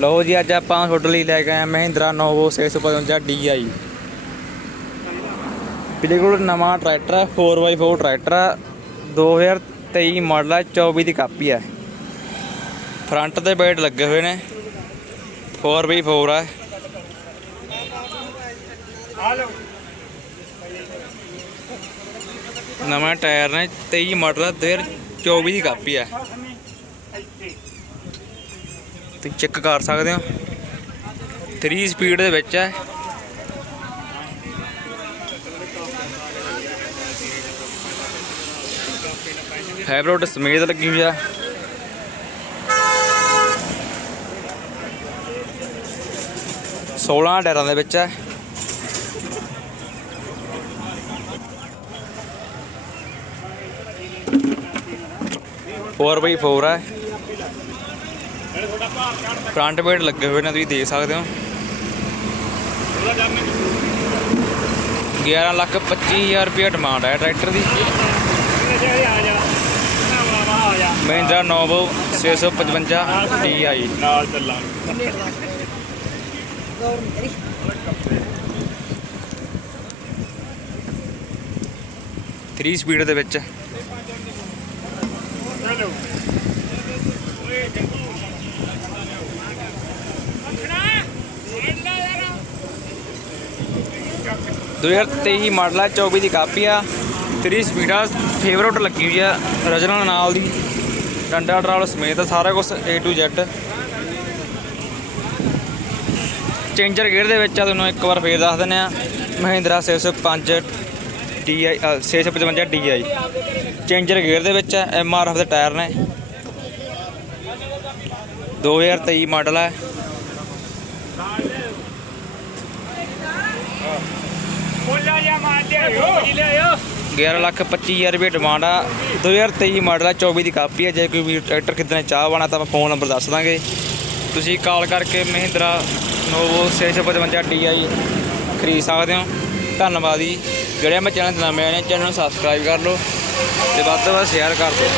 ਲਓ ਜੀ, ਅੱਜ ਆਪਾਂ ਤੁਹਾਡੇ ਲਈ ਲੈ ਕੇ ਆਏ ਹਾਂ ਮਹਿੰਦਰਾ ਨੋਵੋ 655 DI ਬਿਲਕੁਲ ਨਵਾਂ ਟਰੈਕਟਰ ਹੈ 4x4 ਟਰੈਕਟਰ ਹੈ 2023 ਮਾਡਲ ਹੈ 24 ਦੀ ਕਾਪੀ ਹੈ ਫਰੰਟ ਤੇ ਬੈਟ ਲੱਗੇ ਹੋਏ ਨੇ 4x4 ਹੈ ਨਵਾਂ ਟਾਇਰ ਨੇ 23 ਮਾਡਲ ਹੈ 2024 ਦੀ ਕਾਪੀ ਹੈ ਤੁਸੀਂ ਚੈੱਕ ਕਰ ਸਕਦੇ ਹੋ। 3 ਸਪੀਡ ਦੇ ਵਿੱਚ ਹੈ। ਫੈਬਰੋਟ ਸਮੇਤ ਲੱਗੀ ਹੋਈ ਆ ਸੋਲਾਂ ਟਾਇਰਾਂ ਦੇ ਵਿੱਚ ਹੈ। ਫੋਰ ਬਾਈ ਫੋਰ ਹੈ। ਫਰੰਟ ਵੇਟ ਲੱਗੇ ਹੋਏ ਨੇ, ਤੁਸੀਂ ਦੇਖ ਸਕਦੇ ਹੋ। 11 ਲੱਖ 25000 ਰੁਪਏ ਡਿਮਾਂਡ ਹੈ ਟਰੈਕਟਰ ਦੀ। ਮਹਿੰਦਰਾ ਨੋਵੋ 655 DI ਨਾਲ ਚੱਲਾਂਗੇ 3 ਸਪੀਡ ਦੇ ਵਿੱਚ। 2023 ਮਾਡਲ ਹੈ 24 ਦੀ ਕਾਪੀ ਆ। 3 ਸਪੀਡ ਆ ਫੇਵਰਟ ਲੱਗੀ ਹੋਈ ਆ ਰਜਨਾ ਨਾਲ ਦੀ। ਡੰਡਾ ਡਰਾਲ ਸਮੇਤ ਸਾਰਾ ਕੁਝ A to Z changer gear ਦੇ ਵਿੱਚ ਆ ਤੁਹਾਨੂੰ ਇੱਕ ਵਾਰ ਫੇਰ ਦੱਸ ਦਿੰਦੇ ਆ। ਮਹਿੰਦਰਾ 605 DI ਅ, 655 DI ਚੇਂਜਰ ਗੇਅਰ ਦੇ ਵਿੱਚ ਆ MRF ਦੇ ਟਾਇਰ ਨੇ। 2023 ਮਾਡਲ ਹੈ 11 ਲੱਖ 25000 ਰੁਪਏ ਡਿਮਾਂਡ ਆ। 2023 ਮਾਡਲ ਆ 24 ਦੀ ਕਾਪੀ ਆ। ਜੇ ਕੋਈ ਵੀ ਟਰੈਕਟਰ ਕਿਤਨੇ ਚਾਹਵਾਨਾ ਤਾਂ ਆਪਾਂ ਫੋਨ ਨੰਬਰ ਦੱਸ ਦਾਂਗੇ। ਤੁਸੀਂ ਕਾਲ ਕਰਕੇ ਮਹਿੰਦਰਾ ਨੋਵੋ 655 DI ਖਰੀਦ ਸਕਦੇ ਹੋ। ਧੰਨਵਾਦ ਜੀ। ਜਿਹੜੇ ਮੈਂ ਚੈਨਲ ਨਵੇਂ ਆਏ ਨੇ, ਚੈਨਲ ਨੂੰ ਸਬਸਕ੍ਰਾਈਬ ਕਰ ਲਓ ਤੇ ਵੱਧ ਤੋਂ ਵੱਧ ਸ਼ੇਅਰ ਕਰ ਦਿਓ।